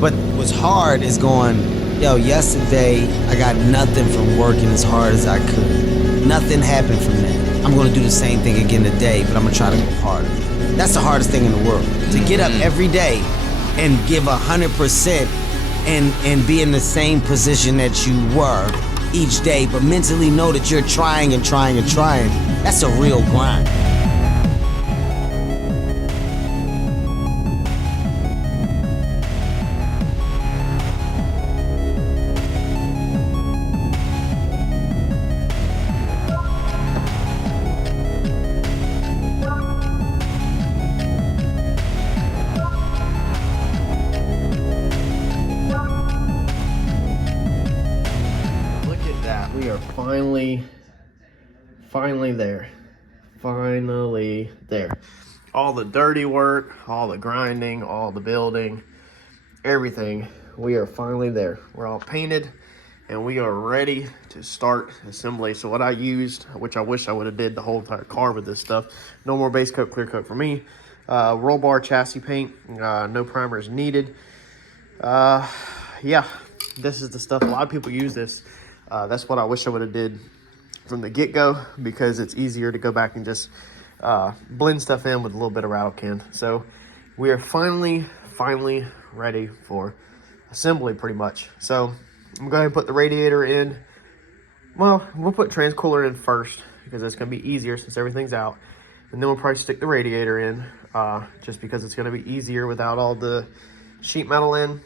But what's hard is going, yo, yesterday I got nothing from working as hard as I could. Nothing happened from that. I'm gonna do the same thing again today, but I'm gonna try to go harder. That's the hardest thing in the world. To get up every day and give 100% and be in the same position that you were each day, but mentally know that you're trying and trying and trying. That's a real grind. We are finally there. Finally there. All the dirty work, all the grinding, all the building, everything. We are finally there. We're all painted and we are ready to start assembly. So what I used, which I wish I would have did the whole entire car with this stuff. No more base coat, clear coat for me. Roll bar chassis paint, no primers needed. Yeah, this is the stuff. A lot of people use this. That's what I wish I would have did from the get-go, because it's easier to go back and just blend stuff in with a little bit of rattle can. So we are finally ready for assembly pretty much. So I'm going to go ahead and put the radiator in. Well, we'll put transcooler in first because it's going to be easier since everything's out. And then we'll probably stick the radiator in just because it's going to be easier without all the sheet metal in.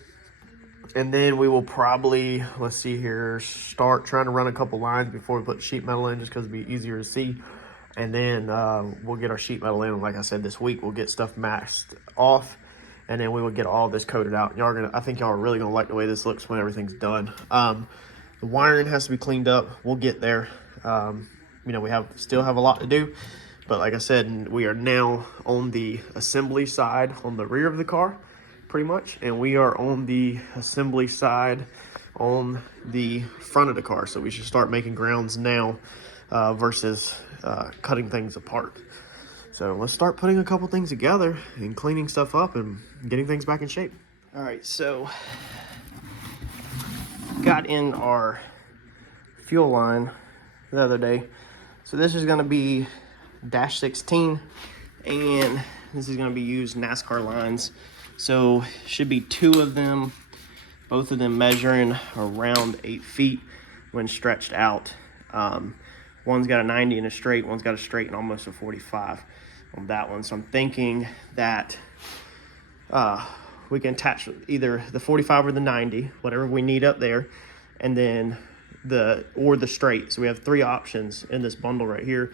And then we will probably, let's see here, start trying to run a couple lines before we put sheet metal in, just because it'll be easier to see. And then we'll get our sheet metal in. Like I said, this week we'll get stuff masked off, and then we will get all this coated out. I think y'all are really gonna like the way this looks when everything's done. The wiring has to be cleaned up. We'll get there. You know, we still have a lot to do, but like I said, we are now on the assembly side on the rear of the car, pretty much, and we are on the assembly side on the front of the car. So we should start making grounds now versus cutting things apart. So let's start putting a couple things together and cleaning stuff up and getting things back in shape. All right, so got in our fuel line the other day. So this is gonna be dash 16, and this is gonna be used NASCAR lines. So should be 2 of them, both of them measuring around 8 feet when stretched out. One's got a 90 and a straight, one's got a straight and almost a 45 on that one. So I'm thinking that we can attach either the 45 or the 90, whatever we need up there, and then the straight. So we have 3 options in this bundle right here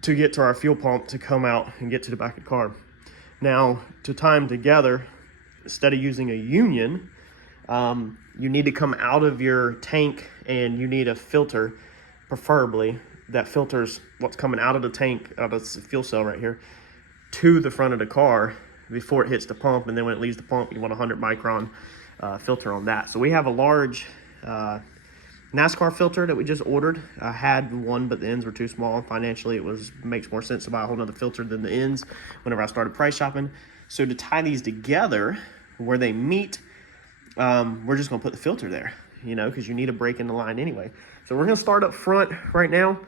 to get to our fuel pump to come out and get to the back of the car. Now, to tie them together, instead of using a union, you need to come out of your tank and you need a filter, preferably, that filters what's coming out of the tank, out of the fuel cell right here, to the front of the car before it hits the pump. And then when it leaves the pump, you want a 100 micron filter on that. So we have a large NASCAR filter that we just ordered. I had one, but the ends were too small. Financially, makes more sense to buy a whole nother filter than the ends whenever I started price shopping. So to tie these together where they meet, we're just gonna put the filter there, you know, because you need a break in the line anyway. So we're gonna start up front right now,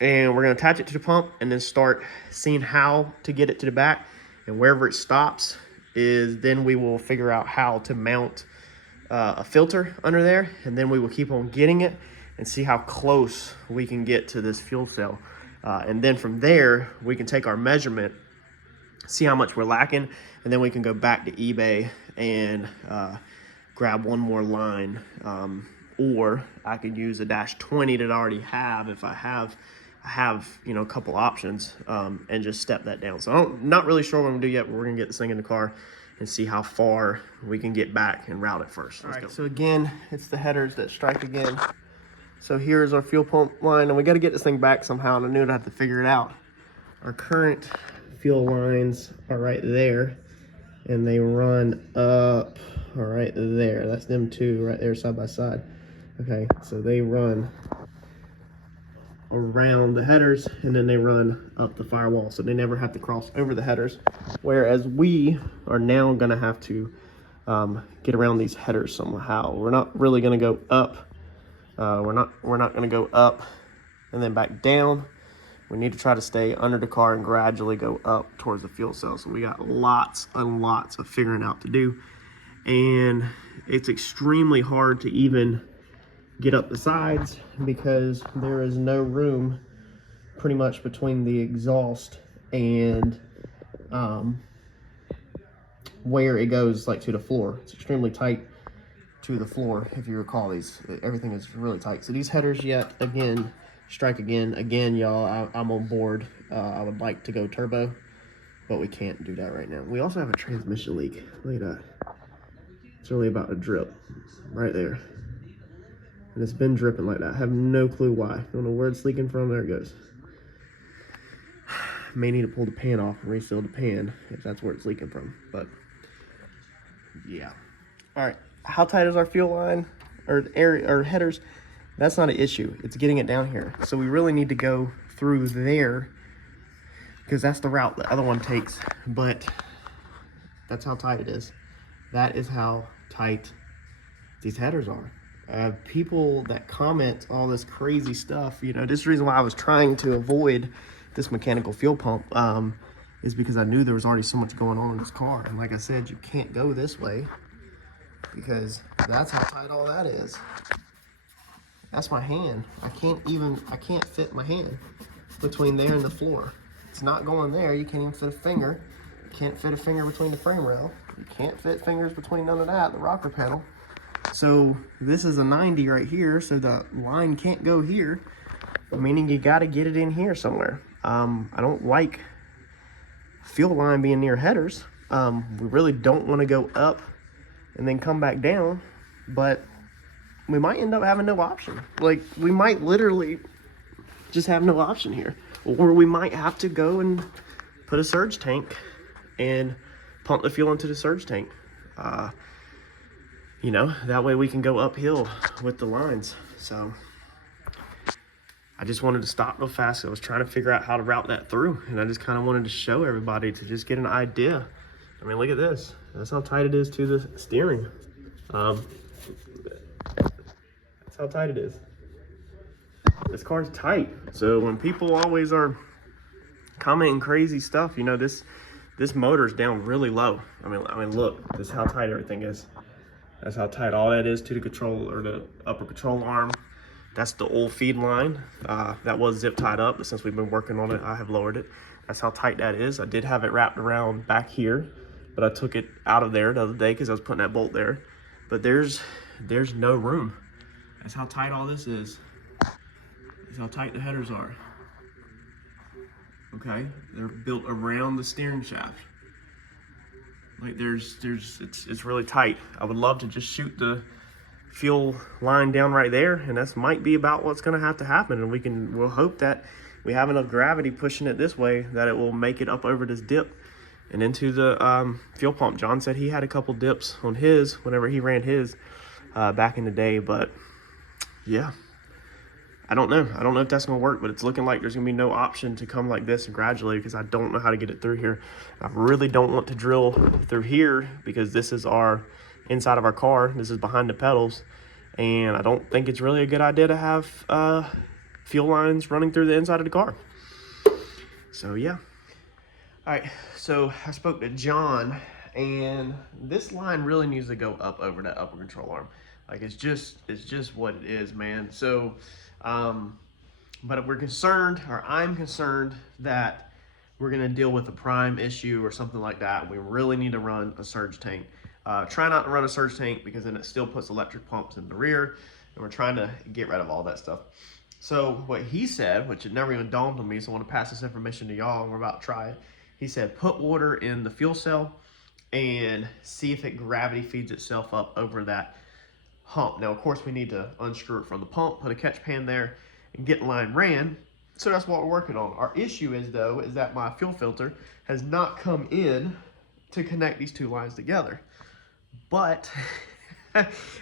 and we're gonna attach it to the pump and then start seeing how to get it to the back. And wherever it stops is then we will figure out how to mount a filter under there, and then we will keep on getting it and see how close we can get to this fuel cell. And then from there, we can take our measurement, see how much we're lacking, and then we can go back to eBay and grab one more line. Or I could use a dash 20 that I already have if I have you know, a couple options, and just step that down. So I'm not really sure what I'm gonna do yet, but we're gonna get this thing in the car and see how far we can get back and route it first. Let's go. So again, it's the headers that strike again. So here's our fuel pump line, and we got to get this thing back somehow, and I knew I'd have to figure it out. Our current fuel lines are right there, and they run up right there. That's them 2 right there side by side. Okay, so they run around the headers, and then they run up the firewall, so they never have to cross over the headers. Whereas we are now gonna have to get around these headers somehow. We're not really going to go up. We're not going to go up and then back down. We need to try to stay under the car and gradually go up towards the fuel cell. So we got lots and lots of figuring out to do. And it's extremely hard to even get up the sides because there is no room pretty much between the exhaust and where it goes like to the floor. It's extremely tight to the floor. If you recall, everything is really tight. So these headers yet again strike again, y'all. I'm on board. I would like to go turbo, but we can't do that right now. We also have a transmission leak. Look at that. It's really about to drip right there. And it's been dripping like that. I have no clue why. Don't know where it's leaking from. There it goes. May need to pull the pan off and reseal the pan if that's where it's leaking from. But yeah. All right. How tight is our fuel line or headers? That's not an issue. It's getting it down here. So we really need to go through there because that's the route the other one takes. But that's how tight it is. That is how tight these headers are. People that comment all this crazy stuff, you know, this is the reason why I was trying to avoid this mechanical fuel pump is because I knew there was already so much going on in this car. And like I said, you can't go this way because that's how tight all that is. That's my hand. I can't fit my hand between there and the floor. It's not going there. You can't even fit a finger. You can't fit a finger between the frame rail. You can't fit fingers between none of that, the rocker panel. So this is a 90 right here, so the line can't go here, meaning you got to get it in here somewhere. I don't like fuel line being near headers. We really don't want to go up and then come back down, but we might end up having no option. Like, we might literally just have no option here. Or we might have to go and put a surge tank and pump the fuel into the surge tank. You know, that way we can go uphill with the lines. So I just wanted to stop real fast. I was trying to figure out how to route that through. And I just kind of wanted to show everybody to just get an idea. I mean, look at this. That's how tight it is to the steering. That's how tight it is. This car's tight. So when people always are commenting crazy stuff, you know, this motor's down really low. I mean, look, this is how tight everything is. That's how tight all that is to the control, or the upper control arm. That's the old feed line. That was zip tied up, but since we've been working on it, I have lowered it. That's how tight that is. I did have it wrapped around back here, but I took it out of there the other day because I was putting that bolt there. But there's no room. That's how tight all this is. That's how tight the headers are. Okay, they're built around the steering shaft. Like it's really tight. I would love to just shoot the fuel line down right there, and that's might be about what's gonna have to happen. And we'll hope that we have enough gravity pushing it this way that it will make it up over this dip and into the fuel pump. John said he had a couple dips on his whenever he ran his back in the day, but yeah. I don't know if that's gonna work, but it's looking like there's gonna be no option to come like this and gradually, because I don't know how to get it through here. I really don't want to drill through here because this is our inside of our car. This is behind the pedals, and I don't think it's really a good idea to have fuel lines running through the inside of the car. So yeah. All right, so I spoke to John, and this line really needs to go up over that upper control arm. Like, it's just what it is, man. So but we're concerned, or I'm concerned, that we're gonna deal with a prime issue or something like that. We really need to run a surge tank. Try not to run a surge tank because then it still puts electric pumps in the rear, and we're trying to get rid of all that stuff. So what he said, which it never even dawned on me, so I want to pass this information to y'all, and we're about to try it. He said, put water in the fuel cell and see if it gravity feeds itself up over that hump. Now, of course, we need to unscrew it from the pump, put a catch pan there, and get the line ran. So that's what we're working on. Our issue is, though, is that my fuel filter has not come in to connect these two lines together. But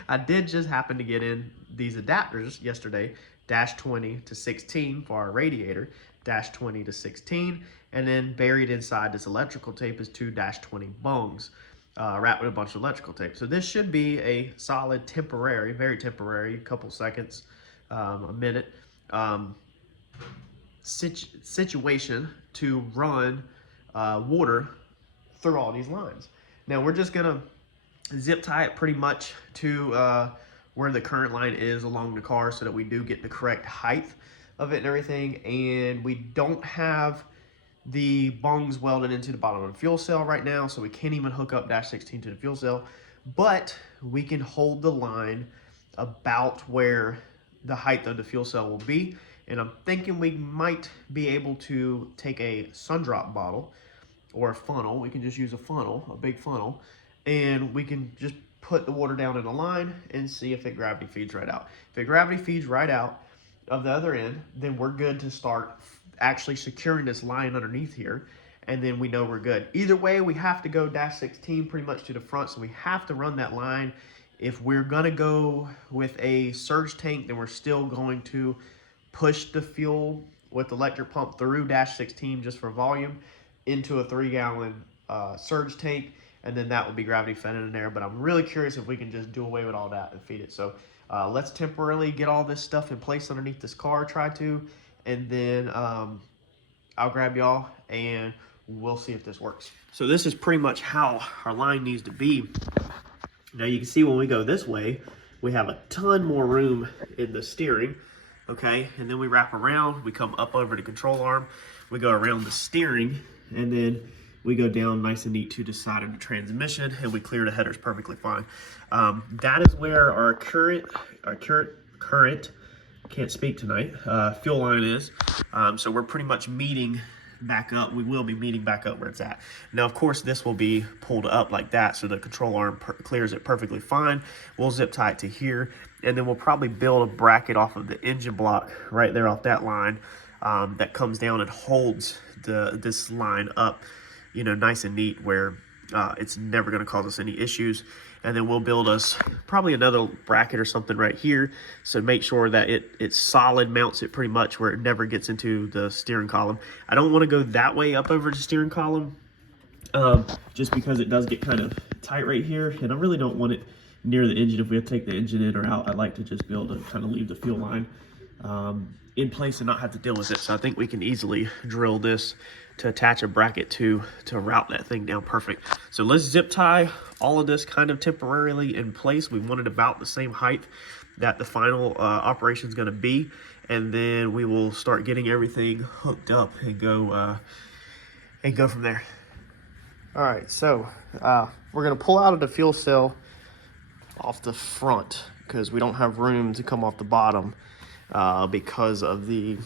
I did just happen to get in these adapters yesterday, -20 to 16 for our radiator, -20 to 16, and then buried inside this electrical tape is two -20 bungs. wrapped with a bunch of electrical tape. So this should be a solid temporary, very temporary, couple seconds, a minute, situation to run water through all these lines. Now we're just gonna zip tie it pretty much to where the current line is along the car so that we do get the correct height of it and everything. And we don't have the bungs welded into the bottom of the fuel cell right now, so we can't even hook up dash 16 to the fuel cell, but we can hold the line about where the height of the fuel cell will be. And I'm thinking we might be able to take a sun drop bottle or a funnel. We can just use a funnel, a big funnel, and we can just put the water down in a line and see if it gravity feeds right out. If it gravity feeds right out of the other end, then we're good to start actually securing this line underneath here, and then we know we're good. Either way, we have to go dash 16 pretty much to the front, so we have to run that line. If we're gonna go with a surge tank, then we're still going to push the fuel with the electric pump through dash 16 just for volume into a 3-gallon surge tank, and then that will be gravity fed in there. But I'm really curious if we can just do away with all that and feed it. So let's temporarily get all this stuff in place underneath this car, try to, and then I'll grab y'all and we'll see if this works. So this is pretty much how our line needs to be. Now you can see when we go this way, we have a ton more room in the steering, okay? And then we wrap around, we come up over the control arm, we go around the steering, and then we go down nice and neat to the side of the transmission, and we clear the headers perfectly fine. That is where our current, can't speak tonight, fuel line is. So we're pretty much meeting back up. We will be meeting back up where it's at. Now, of course, this will be pulled up like that, so the control arm clears it perfectly fine. We'll zip tie it to here, and then we'll probably build a bracket off of the engine block right there off that line that comes down and holds this line up, you know, nice and neat where it's never going to cause us any issues. And then we'll build us probably another bracket or something right here, so make sure that it's solid, mounts it pretty much where it never gets into the steering column. I don't want to go that way up over the steering column, just because it does get kind of tight right here, and I really don't want it near the engine. If we have to take the engine in or out, I'd like to just be able to kind of leave the fuel line in place and not have to deal with it. So I think we can easily drill this to attach a bracket to route that thing down perfect. So let's zip tie all of this kind of temporarily in place. We want it about the same height that the final operation is going to be, and then we will start getting everything hooked up and go from there. All right, so we're going to pull out of the fuel cell off the front because we don't have room to come off the bottom because of the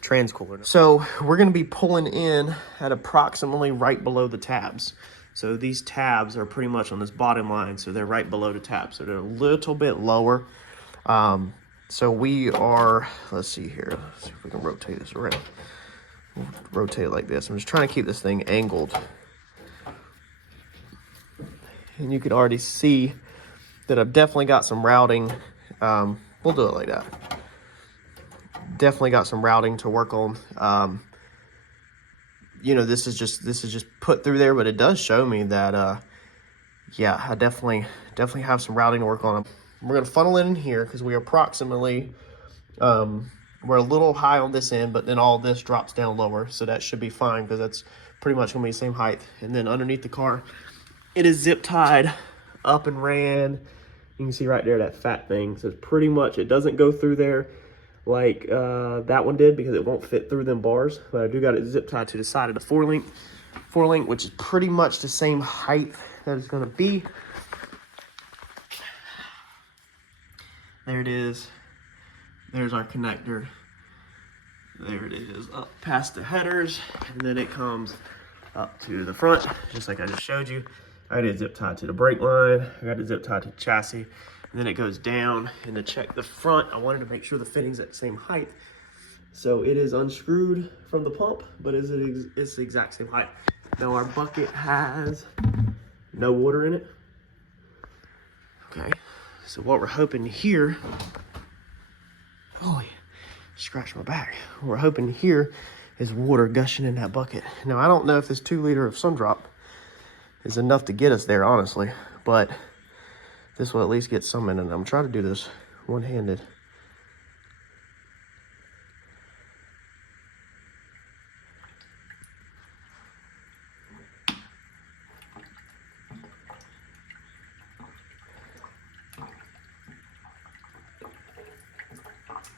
transcooler. So we're going to be pulling in at approximately right below the tabs. So these tabs are pretty much on this bottom line, so they're right below the tabs. So they're a little bit lower. So we are, let's see here. Let's see if we can rotate this around. We'll rotate it like this. I'm just trying to keep this thing angled. And you can already see that I've definitely got some routing. We'll do it like that. Definitely got some routing to work on. You know, this is just put through there, but it does show me that yeah, I definitely have some routing to work on. We're gonna funnel it in here because we approximately we're a little high on this end, but then all this drops down lower, so that should be fine because that's pretty much gonna be the same height. And then underneath the car, it is zip tied up and ran. You can see right there that fat thing. So it's pretty much, it doesn't go through there like that one did because it won't fit through them bars. But I do got it zip tied to the side of the four link, which is pretty much the same height that it's gonna be. There it is. There's our connector. There it is, up past the headers, and then it comes up to the front, just like I just showed you. I got it zip tied to the brake line. I got it zip tied to the chassis. And then it goes down, and to check the front, I wanted to make sure the fitting's at the same height. So it is unscrewed from the pump, but it's the exact same height. Now our bucket has no water in it. Okay, so what we're hoping here, oh, scratch my back. What we're hoping here is water gushing in that bucket. Now I don't know if this 2 liter of Sundrop is enough to get us there, honestly. But this will at least get some in, and I'm trying to do this one-handed.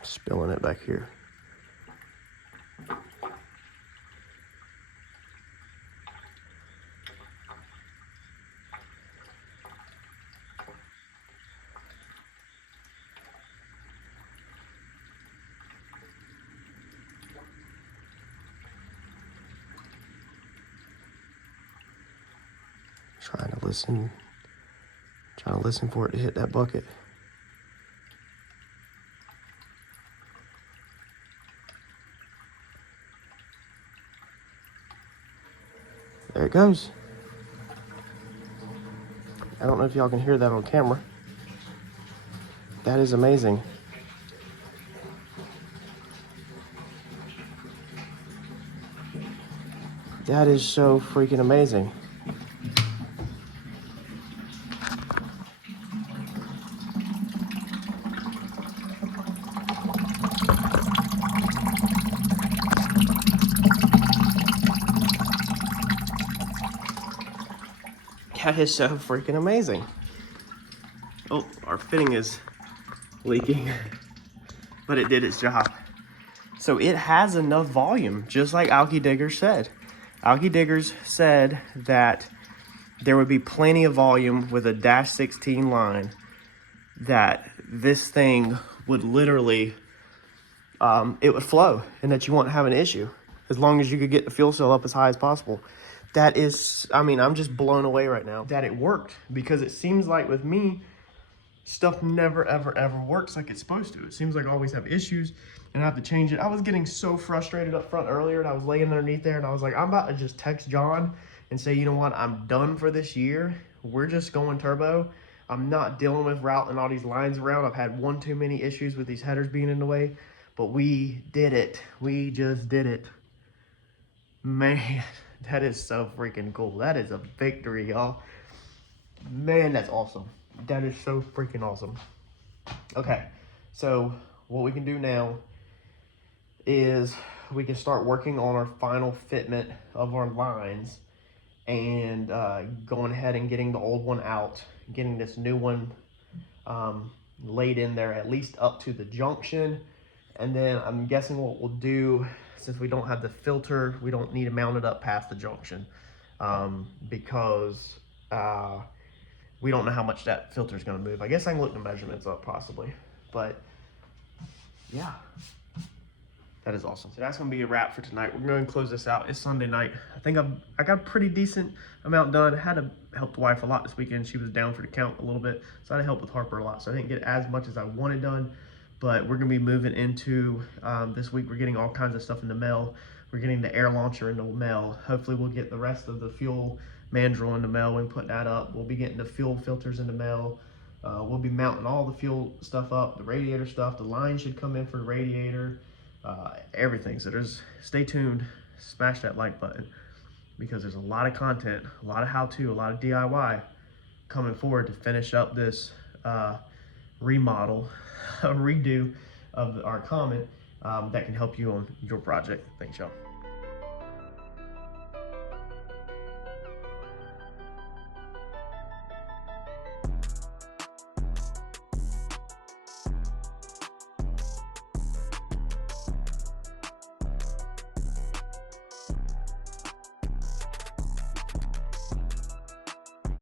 Spilling it back here. Trying to listen for it to hit that bucket. There it goes. I don't know if y'all can hear that on camera. That is amazing. That is so freaking amazing. That is so freaking amazing. Oh, our fitting is leaking, but it did its job. So it has enough volume, just like Alky Diggers said. Alky Diggers said that there would be plenty of volume with a -16 line, that this thing would literally, it would flow, and that you won't have an issue as long as you could get the fuel cell up as high as possible. That is, I mean, I'm just blown away right now that it worked, because it seems like with me, stuff never, ever, ever works like it's supposed to. It seems like I always have issues and I have to change it. I was getting so frustrated up front earlier, and I was laying underneath there, and I was like, I'm about to just text John and say, you know what, I'm done for this year. We're just going turbo. I'm not dealing with routing all these lines around. I've had one too many issues with these headers being in the way, but we did it. We just did it. Man, that is so freaking cool. That is a victory, y'all. Man, that's awesome. That is so freaking awesome. Okay, so what we can do now is we can start working on our final fitment of our lines, and going ahead and getting the old one out, getting this new one laid in there, at least up to the junction. And then I'm guessing what we'll do, since we don't have the filter, we don't need to mount it up past the junction, because we don't know how much that filter is going to move. I guess I can look the measurements up possibly, but yeah, that is awesome. So that's going to be a wrap for tonight. We're going to close this out. It's Sunday night. I think I got a pretty decent amount done. I had to help the wife a lot this weekend. She was down for the count a little bit, so I had to help with Harper a lot. So I didn't get as much as I wanted done, but we're going to be moving into this week. We're getting all kinds of stuff in the mail. We're getting the air launcher in the mail. Hopefully we'll get the rest of the fuel mandrel in the mail and put that up. We'll be getting the fuel filters in the mail. We'll be mounting all the fuel stuff up, the radiator stuff. The line should come in for the radiator, everything. So stay tuned, smash that like button, because there's a lot of content, a lot of how-to, a lot of DIY coming forward to finish up this remodel, a redo of our Comet that can help you on your project. Thanks, y'all.